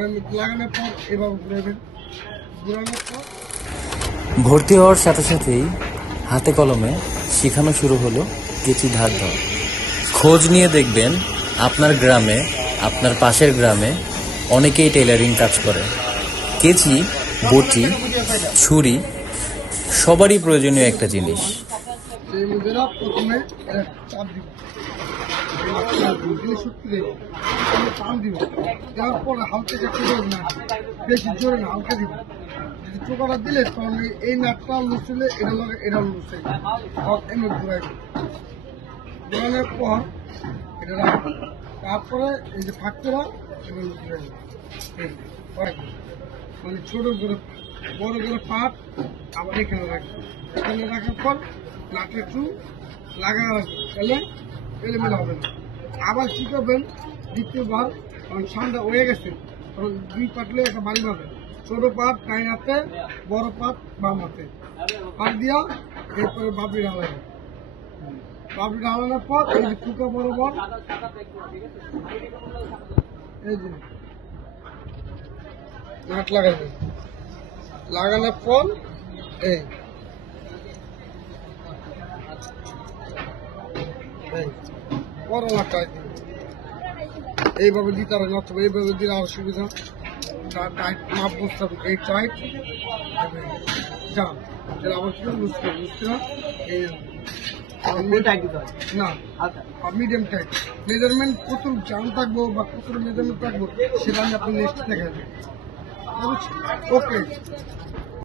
লাগানোর পর এভাবে ঘুরাবেন, ঘুরানোর পর ভর্তি হওয়ার সাথে সাথেই হাতে কলমে শেখানো শুরু হলো কেচি ধার দেওয়া। খোঁজ নিয়ে দেখবেন আপনার গ্রামে, আপনার পাশের গ্রামে অনেকেই টেলারিং কাজ করে। কেচি, বটি, ছুরি সবারই প্রয়োজনীয় একটা জিনিস। সেই মুদ্রা প্রথমে এটা চাপ দিব, সত্যি দেব, টান দিব, দেওয়ার পরে হালকা একটু জোরে না, বেশি জোরে না, হালকা দিব। যদি চোখাটা দিলে তখন এই নাটটা লুচলে এটা লাগে, এটা লুচে এমনি ঘুরাই দিব। ঘুরানোর পর এটা রাখবো, তারপরে এই যে ফাঁকটা এগুলো ঘুরাই দিব। মানে ছোট করে বড় করে পাট আবার এখানে রাখবো, এখানে রাখার পর নাটে একটু লাগা রাখবেন, তাহলে এলোমেলো হবে না। আবার কি করবেন, দ্বিতীয়বার কারণ ঠান্ডা হয়ে গেছে তখন দুই পাটলে একটা বাড়ি পাবেন, ছোট পাট ডাইন হাতে, বড় পাট বাম হাতে, পাট দিয়া এরপরে বাবরি ঢালাবেন। বাবরি ঢালানোর পর এই যে ফুকা বরাবর এই যে নাট লাগাবেন, লাগানোর পর এই বড় নাটটা এইভাবে দিতে হবে, নষ্ট এইভাবে দিলে আরো সুবিধা। টাইট মাপ বসতে হবে, এই টাইট যান, তাহলে আবার কি বুঝতে না এই না মিডিয়াম টাইট। মেজারমেন্ট কত জান থাকবো বা কত মেজারমেন্ট থাকবো সেটা আমি আপনি নেক্সট দেখা যাবে। ওকে।